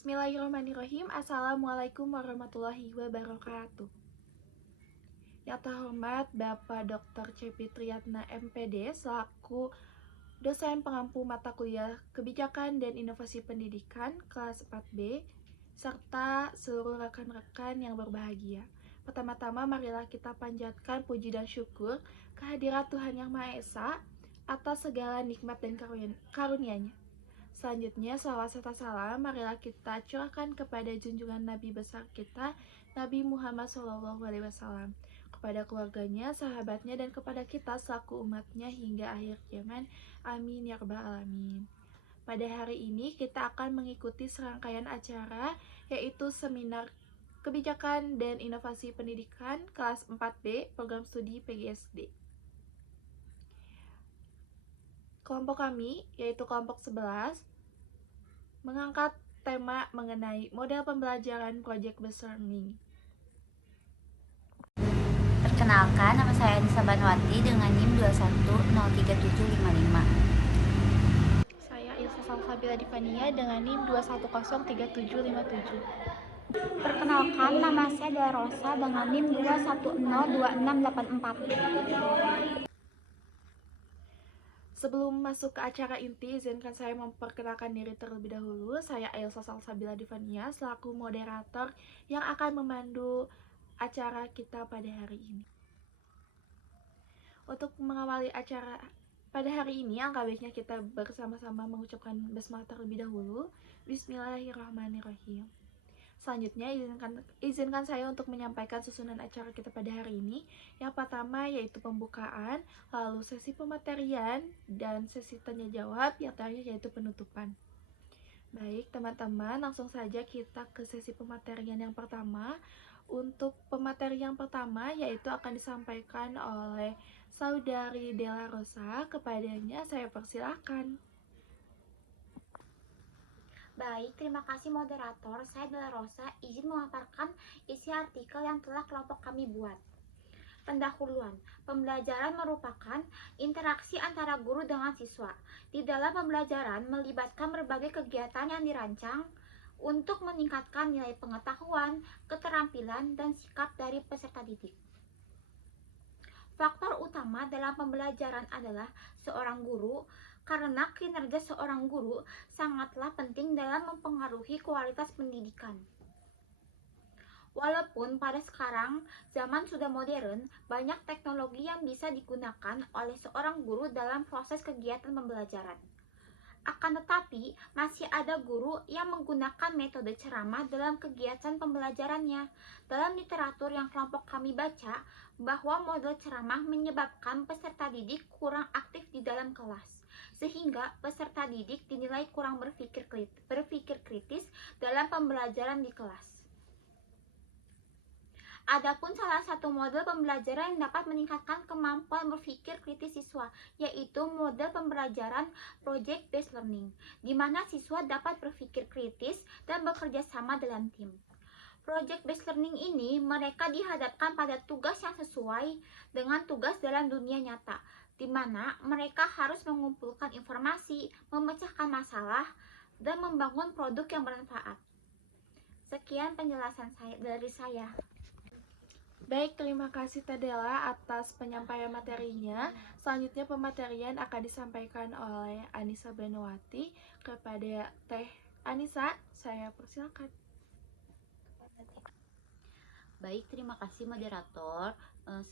Bismillahirrahmanirrahim. Assalamualaikum warahmatullahi wabarakatuh. Yang terhormat Bapak Dr. Cepi Triyatna MPD selaku dosen pengampu mata kuliah Kebijakan dan Inovasi Pendidikan kelas 4B serta seluruh rekan-rekan yang berbahagia. Pertama-tama marilah kita panjatkan puji dan syukur kehadirat Tuhan Yang Maha Esa atas segala nikmat dan karunia-Nya. Selanjutnya, salawat serta salam marilah kita curahkan kepada junjungan Nabi besar kita, Nabi Muhammad SAW, kepada keluarganya, sahabatnya, dan kepada kita selaku umatnya hingga akhir zaman. Amin ya rabbal alamin. Pada hari ini kita akan mengikuti serangkaian acara, yaitu seminar Kebijakan dan Inovasi Pendidikan kelas 4B Program Studi PGSD. Kelompok kami, yaitu kelompok 11, mengangkat tema mengenai model pembelajaran project-based learning. Perkenalkan, nama saya Anissa Banwati dengan NIM 210375. Saya Ilsa Salsabila Divania dengan NIM 2103757. Perkenalkan, nama saya Dela Rosa dengan NIM 2102684. Sebelum masuk ke acara inti, izinkan saya memperkenalkan diri terlebih dahulu. Saya Ilsa Salsabila Divania selaku moderator yang akan memandu acara kita pada hari ini. Untuk mengawali acara pada hari ini, angka baiknya kita bersama-sama mengucapkan basmalah terlebih dahulu. Bismillahirrahmanirrahim. Selanjutnya, izinkan saya untuk menyampaikan susunan acara kita pada hari ini. Yang pertama yaitu pembukaan, lalu sesi pematerian, dan sesi tanya jawab, yang terakhir yaitu penutupan. Baik teman-teman, langsung saja kita ke sesi pematerian yang pertama. Untuk pemateri yang pertama yaitu akan disampaikan oleh Saudari Dela Rosa. Kepadanya saya persilahkan. Baik, terima kasih moderator. Saya Dela Rosa, izin memaparkan isi artikel yang telah kelompok kami buat. Pendahuluan, pembelajaran merupakan interaksi antara guru dengan siswa. Di dalam pembelajaran melibatkan berbagai kegiatan yang dirancang untuk meningkatkan nilai pengetahuan, keterampilan, dan sikap dari peserta didik. Faktor utama dalam pembelajaran adalah seorang guru, karena kinerja seorang guru sangatlah penting dalam mempengaruhi kualitas pendidikan. Walaupun pada sekarang zaman sudah modern, banyak teknologi yang bisa digunakan oleh seorang guru dalam proses kegiatan pembelajaran. Akan tetapi, masih ada guru yang menggunakan metode ceramah dalam kegiatan pembelajarannya. Dalam literatur yang kelompok kami baca, bahwa model ceramah menyebabkan peserta didik kurang aktif di dalam kelas, sehingga peserta didik dinilai kurang berpikir kritis dalam pembelajaran di kelas. Adapun salah satu model pembelajaran yang dapat meningkatkan kemampuan berpikir kritis siswa, yaitu model pembelajaran project-based learning, di mana siswa dapat berpikir kritis dan bekerja sama dalam tim. Project-based learning ini mereka dihadapkan pada tugas yang sesuai dengan tugas dalam dunia nyata, di mana mereka harus mengumpulkan informasi, memecahkan masalah, dan membangun produk yang bermanfaat. Sekian penjelasan dari saya. Baik, terima kasih Tadela atas penyampaian materinya. Selanjutnya pematerian akan disampaikan oleh Anissa Banwati. Kepada Teh Anissa, saya persilakan. Baik, terima kasih moderator.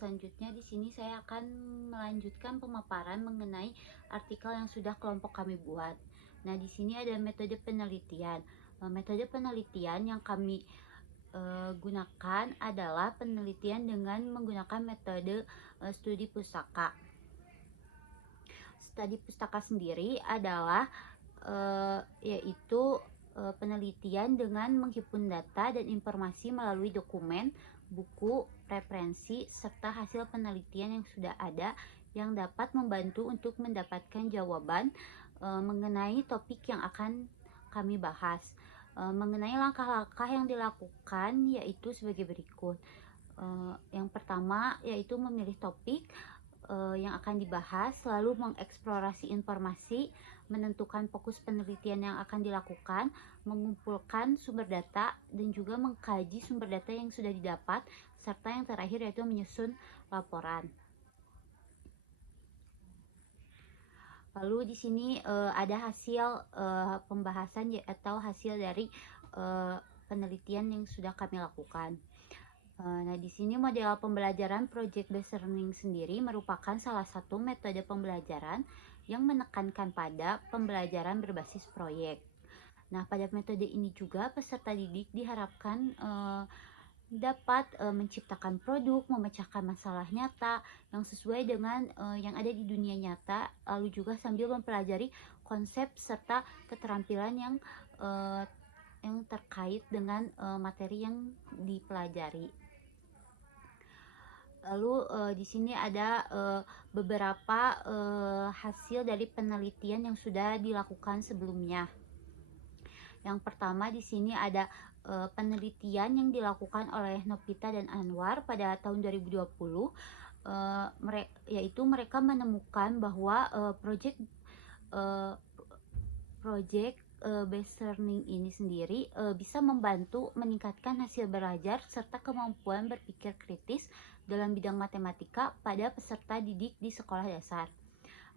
Selanjutnya di sini saya akan melanjutkan pemaparan mengenai artikel yang sudah kelompok kami buat. Nah, di sini ada metode penelitian. Metode penelitian yang kami gunakan adalah penelitian dengan menggunakan metode studi pustaka. Studi pustaka sendiri adalah yaitu penelitian dengan menghimpun data dan informasi melalui dokumen, buku, referensi, serta hasil penelitian yang sudah ada yang dapat membantu untuk mendapatkan jawaban mengenai topik yang akan kami bahas. Mengenai langkah-langkah yang dilakukan yaitu sebagai berikut. Yang pertama yaitu memilih topik. yang akan dibahas, lalu mengeksplorasi informasi, menentukan fokus penelitian yang akan dilakukan, mengumpulkan sumber data, dan juga mengkaji sumber data yang sudah didapat, serta yang terakhir yaitu menyusun laporan. Lalu di sini ada hasil pembahasan atau hasil dari penelitian yang sudah kami lakukan. Nah, di sini model pembelajaran project based learning sendiri merupakan salah satu metode pembelajaran yang menekankan pada pembelajaran berbasis proyek. Nah, pada metode ini juga peserta didik diharapkan dapat menciptakan produk, memecahkan masalah nyata yang sesuai dengan yang ada di dunia nyata, lalu juga sambil mempelajari konsep serta keterampilan yang terkait dengan materi yang dipelajari. Lalu di sini ada beberapa hasil dari penelitian yang sudah dilakukan sebelumnya. Yang pertama di sini ada penelitian yang dilakukan oleh Novita dan Anwar pada tahun 2020, yaitu mereka menemukan bahwa project based learning ini sendiri bisa membantu meningkatkan hasil belajar serta kemampuan berpikir kritis dalam bidang matematika pada peserta didik di sekolah dasar.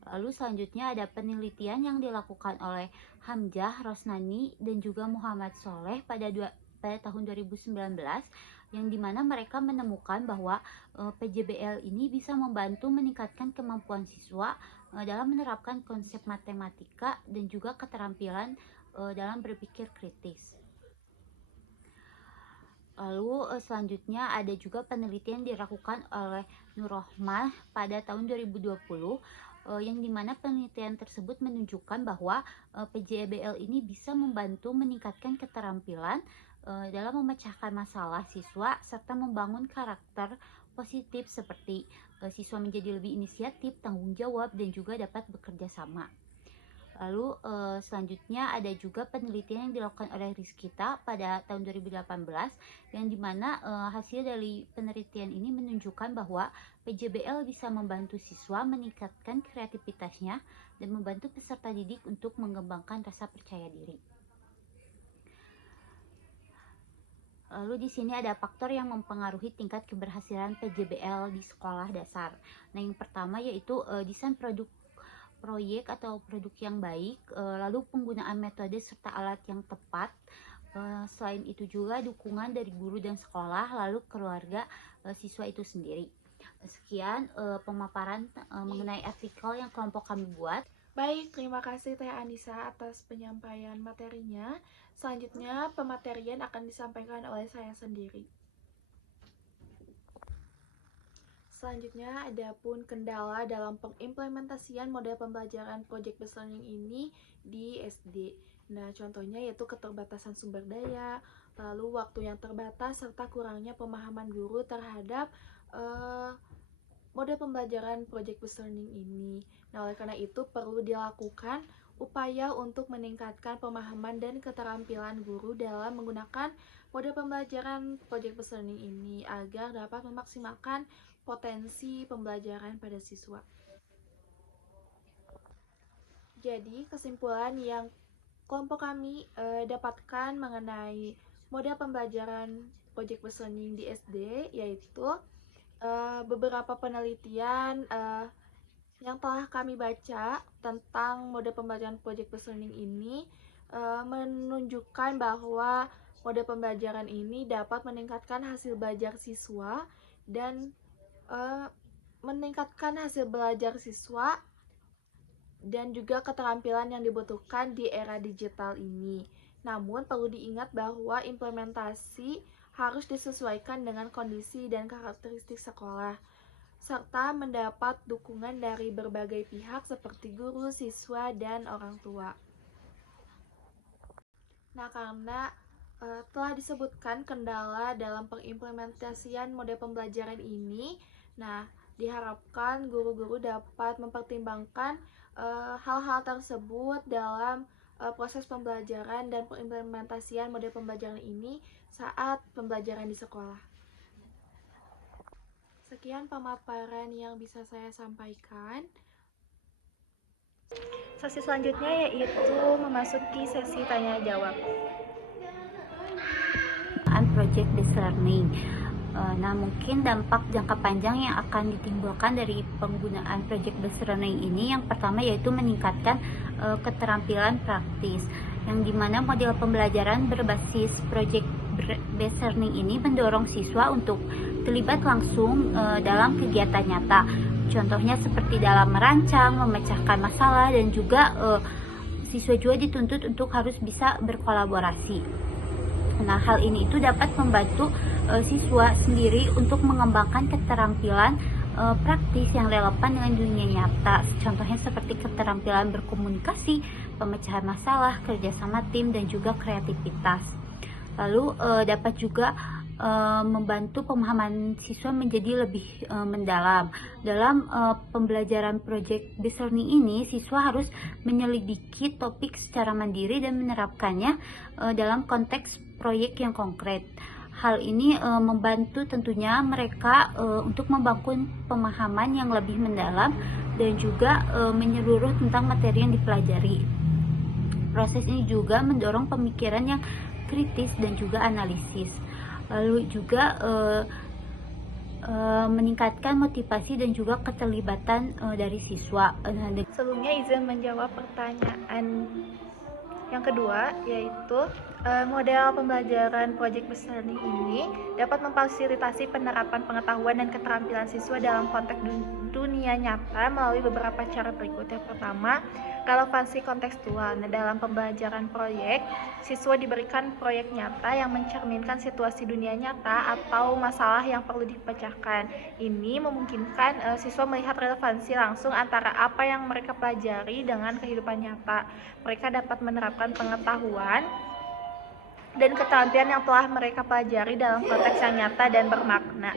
Lalu selanjutnya ada penelitian yang dilakukan oleh Hamzah Rosnani dan juga Muhammad Soleh pada tahun 2019, yang dimana mereka menemukan bahwa PJBL ini bisa membantu meningkatkan kemampuan siswa dalam menerapkan konsep matematika dan juga keterampilan dalam berpikir kritis. Lalu selanjutnya ada juga penelitian dilakukan oleh Nurrohmah pada tahun 2020, yang dimana penelitian tersebut menunjukkan bahwa PJBL ini bisa membantu meningkatkan keterampilan dalam memecahkan masalah siswa serta membangun karakter positif seperti siswa menjadi lebih inisiatif, tanggung jawab, dan juga dapat bekerja sama. Lalu selanjutnya ada juga penelitian yang dilakukan oleh Rizkita pada tahun 2018, yang dimana hasil dari penelitian ini menunjukkan bahwa PJBL bisa membantu siswa meningkatkan kreativitasnya dan membantu peserta didik untuk mengembangkan rasa percaya diri. Lalu di sini ada faktor yang mempengaruhi tingkat keberhasilan PJBL di sekolah dasar. Nah, yang pertama yaitu desain proyek atau produk yang baik, lalu penggunaan metode serta alat yang tepat. Selain itu juga dukungan dari guru dan sekolah, lalu keluarga siswa itu sendiri. Sekian pemaparan mengenai artikel yang kelompok kami buat. Baik, terima kasih Teh Anissa atas penyampaian materinya. Selanjutnya, pematerian akan disampaikan oleh saya sendiri. Selanjutnya, ada pun kendala dalam pengimplementasian model pembelajaran project based learning ini di SD. Nah, contohnya yaitu keterbatasan sumber daya, lalu waktu yang terbatas, serta kurangnya pemahaman guru terhadap model pembelajaran project based learning ini. Nah, oleh karena itu perlu dilakukan upaya untuk meningkatkan pemahaman dan keterampilan guru dalam menggunakan model pembelajaran project based learning ini agar dapat memaksimalkan potensi pembelajaran pada siswa. Jadi, kesimpulan yang kelompok kami dapatkan mengenai model pembelajaran project based learning di SD yaitu beberapa penelitian yang telah kami baca tentang model pembelajaran project based learning ini menunjukkan bahwa model pembelajaran ini dapat meningkatkan hasil belajar siswa dan meningkatkan hasil belajar siswa dan juga keterampilan yang dibutuhkan di era digital ini. Namun perlu diingat bahwa implementasi harus disesuaikan dengan kondisi dan karakteristik sekolah, serta mendapat dukungan dari berbagai pihak seperti guru, siswa, dan orang tua. Nah, karena telah disebutkan kendala dalam pengimplementasian model pembelajaran ini, nah, diharapkan guru-guru dapat mempertimbangkan hal-hal tersebut dalam proses pembelajaran dan pengimplementasian model pembelajaran ini saat pembelajaran di sekolah. Sekian pemaparan yang bisa saya sampaikan. Sesi selanjutnya yaitu memasuki sesi tanya jawab. Project based learning. Nah, mungkin dampak jangka panjang yang akan ditimbulkan dari penggunaan project based learning ini yang pertama yaitu meningkatkan keterampilan praktis, yang dimana model pembelajaran berbasis project based learning ini mendorong siswa untuk terlibat langsung dalam kegiatan nyata. Contohnya seperti dalam merancang, memecahkan masalah, dan juga siswa juga dituntut untuk harus bisa berkolaborasi. Nah, hal ini itu dapat membantu siswa sendiri untuk mengembangkan keterampilan praktis yang relevan dengan dunia nyata. Contohnya seperti keterampilan berkomunikasi, pemecahan masalah, kerjasama tim, dan juga kreativitas. Lalu dapat juga membantu pemahaman siswa menjadi lebih mendalam. Dalam pembelajaran project based learning ini, siswa harus menyelidiki topik secara mandiri dan menerapkannya dalam konteks proyek yang konkret. Hal ini membantu tentunya mereka untuk membangun pemahaman yang lebih mendalam dan juga menyeluruh tentang materi yang dipelajari. Proses ini juga mendorong pemikiran yang kritis dan juga analisis. Lalu juga meningkatkan motivasi dan juga keterlibatan dari siswa. Sebelumnya izin menjawab pertanyaan yang kedua, yaitu model pembelajaran project based learning ini dapat memfasilitasi penerapan pengetahuan dan keterampilan siswa dalam konteks dunia nyata melalui beberapa cara berikut. Yang pertama, relevansi kontekstual. Nah, dalam pembelajaran proyek, siswa diberikan proyek nyata yang mencerminkan situasi dunia nyata atau masalah yang perlu dipecahkan. Ini memungkinkan siswa melihat relevansi langsung antara apa yang mereka pelajari dengan kehidupan nyata. Mereka dapat menerapkan pengetahuan dan keterampilan yang telah mereka pelajari dalam konteks yang nyata dan bermakna.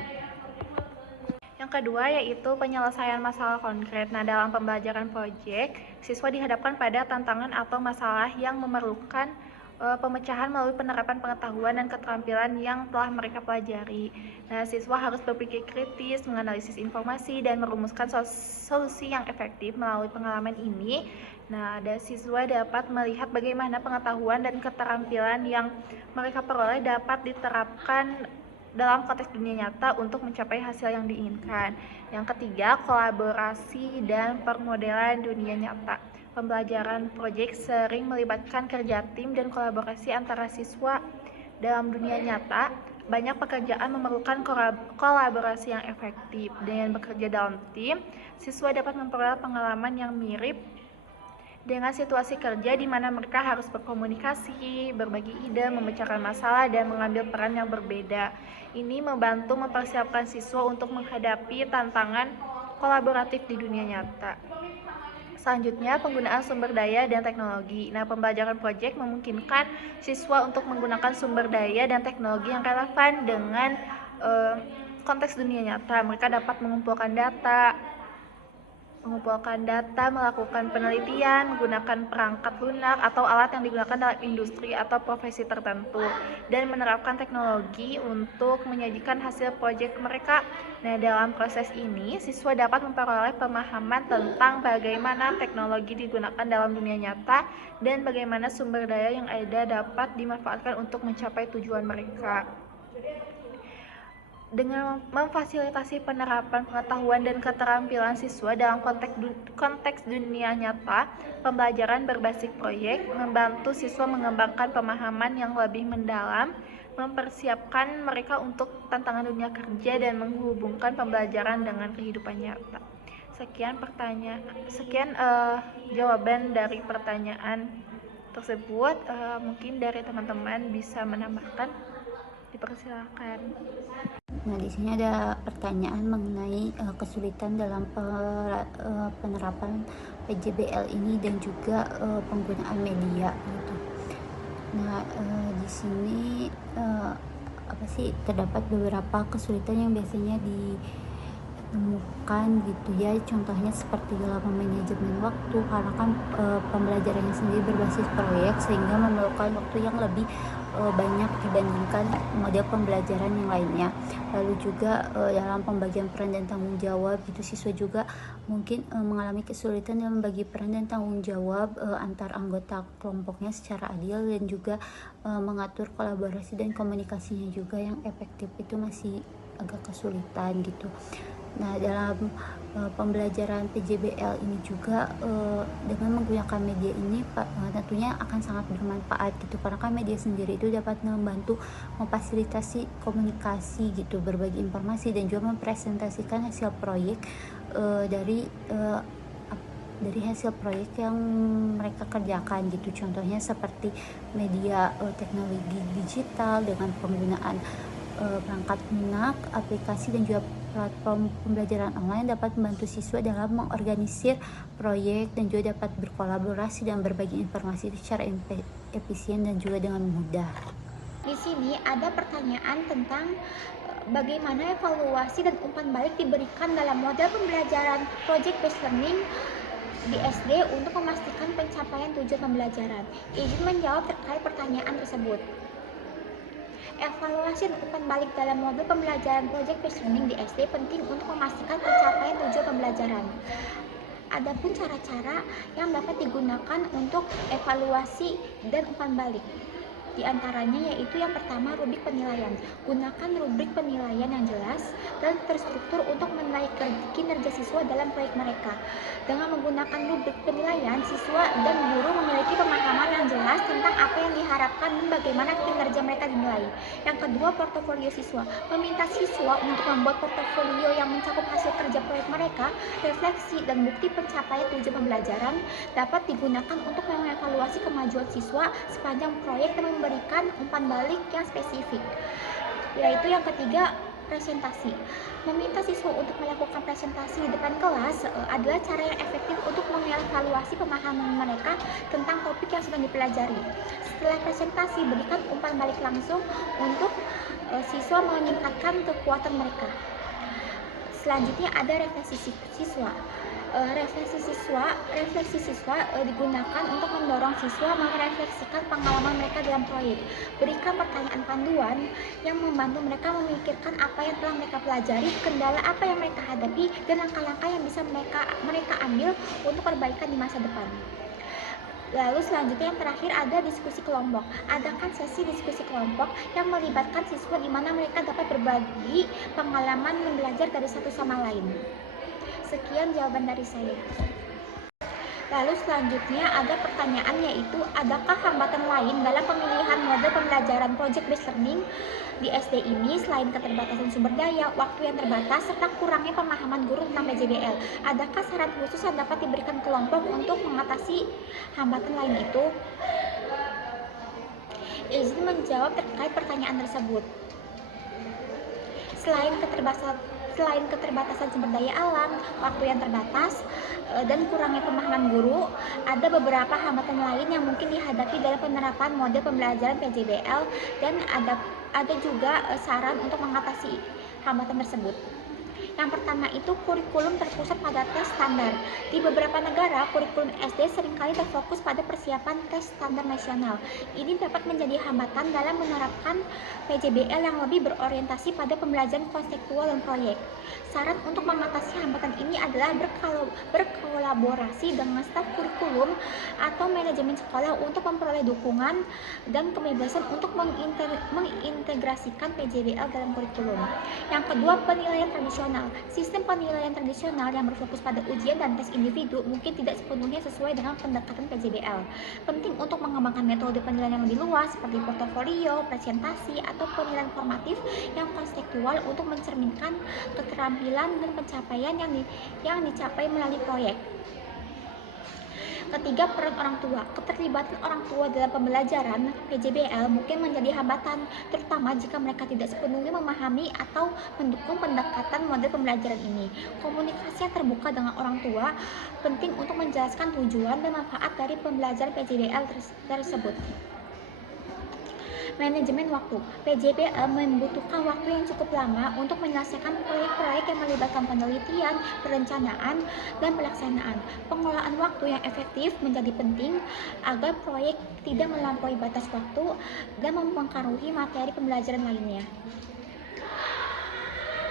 Yang kedua yaitu penyelesaian masalah konkret. Nah, dalam pembelajaran proyek, siswa dihadapkan pada tantangan atau masalah yang memerlukan pemecahan melalui penerapan pengetahuan dan keterampilan yang telah mereka pelajari. Nah, siswa harus berpikir kritis, menganalisis informasi, dan merumuskan solusi yang efektif melalui pengalaman ini. Nah, siswa dapat melihat bagaimana pengetahuan dan keterampilan yang mereka peroleh dapat diterapkan dalam konteks dunia nyata untuk mencapai hasil yang diinginkan. Yang ketiga, kolaborasi dan permodelan dunia nyata. Pembelajaran proyek sering melibatkan kerja tim dan kolaborasi antara siswa. Dalam dunia nyata, banyak pekerjaan memerlukan kolaborasi yang efektif. Dengan bekerja dalam tim, siswa dapat memperoleh pengalaman yang mirip dengan situasi kerja di mana mereka harus berkomunikasi, berbagi ide, memecahkan masalah, dan mengambil peran yang berbeda. Ini membantu mempersiapkan siswa untuk menghadapi tantangan kolaboratif di dunia nyata. Selanjutnya, penggunaan sumber daya dan teknologi. Nah, pembelajaran proyek memungkinkan siswa untuk menggunakan sumber daya dan teknologi yang relevan dengan konteks dunia nyata. Mereka dapat mengumpulkan data, melakukan penelitian, menggunakan perangkat lunak atau alat yang digunakan dalam industri atau profesi tertentu, dan menerapkan teknologi untuk menyajikan hasil proyek mereka. Nah, dalam proses ini, siswa dapat memperoleh pemahaman tentang bagaimana teknologi digunakan dalam dunia nyata dan bagaimana sumber daya yang ada dapat dimanfaatkan untuk mencapai tujuan mereka. Dengan memfasilitasi penerapan pengetahuan dan keterampilan siswa dalam konteks dunia nyata, pembelajaran berbasis proyek membantu siswa mengembangkan pemahaman yang lebih mendalam, mempersiapkan mereka untuk tantangan dunia kerja, dan menghubungkan pembelajaran dengan kehidupan nyata. Sekian jawaban dari pertanyaan tersebut. Mungkin dari teman-teman bisa menambahkan. Dipersilakan. Nah, di sini ada pertanyaan mengenai kesulitan dalam penerapan PJBL ini dan juga penggunaan media gitu. Nah, di sini terdapat beberapa kesulitan yang biasanya menemukan gitu ya, contohnya seperti dalam manajemen waktu, karena kan pembelajarannya sendiri berbasis proyek sehingga memerlukan waktu yang lebih banyak dibandingkan model pembelajaran yang lainnya. Lalu juga dalam pembagian peran dan tanggung jawab gitu, siswa juga mungkin mengalami kesulitan dalam membagi peran dan tanggung jawab antar anggota kelompoknya secara adil, dan juga mengatur kolaborasi dan komunikasinya juga yang efektif itu masih agak kesulitan gitu. Nah, dalam pembelajaran PJBL ini juga dengan menggunakan media ini tentunya akan sangat bermanfaat gitu, karena kan media sendiri itu dapat membantu memfasilitasi komunikasi gitu, berbagi informasi dan juga mempresentasikan hasil proyek dari hasil proyek yang mereka kerjakan gitu. Contohnya seperti media teknologi digital dengan penggunaan perangkat lunak, aplikasi dan juga platform pembelajaran online dapat membantu siswa dalam mengorganisir proyek dan juga dapat berkolaborasi dan berbagi informasi secara efisien dan juga dengan mudah. Di sini ada pertanyaan tentang bagaimana evaluasi dan umpan balik diberikan dalam model pembelajaran project based learning di SD untuk memastikan pencapaian tujuan pembelajaran. Izin menjawab terkait pertanyaan tersebut. Evaluasi dan umpan balik dalam model pembelajaran project based learning di SD penting untuk memastikan pencapaian tujuan pembelajaran. Adapun cara-cara yang dapat digunakan untuk evaluasi dan umpan balik, di antaranya yaitu yang pertama, rubrik penilaian. Gunakan rubrik penilaian yang jelas dan terstruktur untuk menilai kinerja siswa dalam proyek mereka. Dengan menggunakan rubrik penilaian, siswa dan guru memiliki pemahaman yang jelas tentang apa yang diharapkan dan bagaimana kinerja mereka dinilai. Yang kedua, portofolio siswa. Meminta siswa untuk membuat portofolio yang mencakup hasil kerja proyek mereka, refleksi dan bukti pencapaian tujuan pembelajaran dapat digunakan untuk mengevaluasi kemajuan siswa sepanjang proyek dan memberikan umpan balik yang spesifik. Yaitu yang ketiga, presentasi. Meminta siswa untuk melakukan presentasi di depan kelas adalah cara yang efektif untuk mengevaluasi pemahaman mereka tentang topik yang sedang dipelajari. Setelah presentasi, berikan umpan balik langsung untuk siswa meningkatkan kekuatan mereka. Selanjutnya ada refleksi siswa. Refleksi siswa digunakan untuk mendorong siswa merefleksikan pengalaman mereka dalam proyek. Berikan pertanyaan panduan yang membantu mereka memikirkan apa yang telah mereka pelajari, kendala apa yang mereka hadapi, dan langkah-langkah yang bisa mereka ambil untuk perbaikan di masa depan. Lalu selanjutnya yang terakhir ada diskusi kelompok. Adakan sesi diskusi kelompok yang melibatkan siswa di mana mereka dapat berbagi pengalaman belajar dari satu sama lain. Sekian jawaban dari saya. Lalu selanjutnya ada pertanyaan, yaitu adakah hambatan lain dalam pemilihan model pembelajaran project based learning di SD ini selain keterbatasan sumber daya, waktu yang terbatas, serta kurangnya pemahaman guru tentang PJBL? Adakah saran khusus yang dapat diberikan kelompok untuk mengatasi hambatan lain itu? Izin menjawab terkait pertanyaan tersebut. Selain keterbatasan sumber daya alam, waktu yang terbatas, dan kurangnya pemahaman guru, ada beberapa hambatan lain yang mungkin dihadapi dalam penerapan model pembelajaran PJBL, dan ada juga saran untuk mengatasi hambatan tersebut. Yang pertama itu kurikulum terpusat pada tes standar. Di beberapa negara, kurikulum SD seringkali terfokus pada persiapan tes standar nasional. Ini dapat menjadi hambatan dalam menerapkan PJBL yang lebih berorientasi pada pembelajaran konseptual dan proyek. Saran untuk mengatasi hambatan ini adalah berkolaborasi dengan staf kurikulum atau manajemen sekolah untuk memperoleh dukungan dan kebebasan untuk mengintegrasikan PJBL dalam kurikulum. Yang kedua, penilaian tradisional. Sistem penilaian tradisional yang berfokus pada ujian dan tes individu mungkin tidak sepenuhnya sesuai dengan pendekatan PJBL. Penting untuk mengembangkan metode penilaian yang lebih luas seperti portofolio, presentasi, atau penilaian formatif yang konseptual untuk mencerminkan keterampilan dan pencapaian yang dicapai melalui proyek. Ketiga, peran orang tua. Keterlibatan orang tua dalam pembelajaran PJBL mungkin menjadi hambatan, terutama jika mereka tidak sepenuhnya memahami atau mendukung pendekatan model pembelajaran ini. Komunikasi yang terbuka dengan orang tua penting untuk menjelaskan tujuan dan manfaat dari pembelajaran PJBL tersebut. Manajemen waktu. PJBL membutuhkan waktu yang cukup lama untuk menyelesaikan proyek-proyek yang melibatkan penelitian, perencanaan, dan pelaksanaan. Pengelolaan waktu yang efektif menjadi penting agar proyek tidak melampaui batas waktu dan mempengaruhi materi pembelajaran lainnya.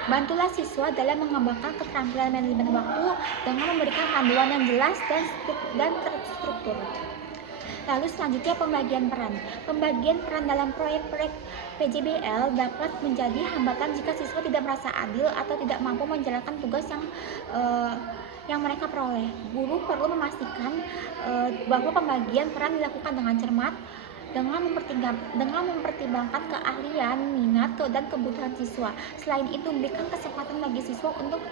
Bantulah siswa dalam mengembangkan keterampilan manajemen waktu dengan memberikan panduan yang jelas dan terstruktur. Lalu selanjutnya pembagian peran. Pembagian peran dalam proyek-proyek PJBL dapat menjadi hambatan jika siswa tidak merasa adil atau tidak mampu menjalankan tugas yang mereka peroleh. Guru perlu memastikan bahwa pembagian peran dilakukan dengan cermat, dengan mempertimbangkan keahlian, minat, dan kebutuhan siswa. Selain itu, berikan kesempatan bagi siswa untuk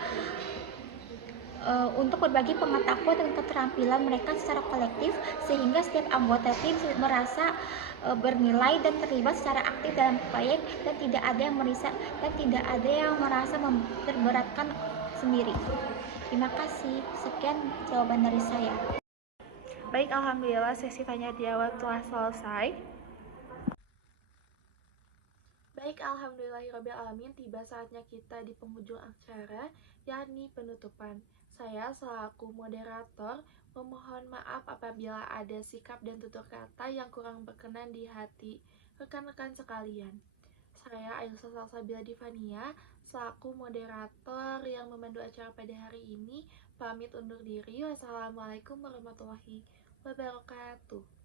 berbagi pengetahuan dan keterampilan mereka secara kolektif, sehingga setiap anggota tim merasa bernilai dan terlibat secara aktif dalam proyek, dan tidak ada yang merasa terberatkan sendiri. Terima kasih. Sekian jawaban dari saya. Baik, alhamdulillah sesi tanya jawab telah selesai. Baik, alhamdulillahirrabbilalamin, tiba saatnya kita di penghujung acara, yakni penutupan. Saya selaku moderator memohon maaf apabila ada sikap dan tutur kata yang kurang berkenan di hati rekan-rekan sekalian. Saya Ailsa Salsabila Divania selaku moderator yang memandu acara pada hari ini pamit undur diri. Wassalamualaikum warahmatullahi wabarakatuh.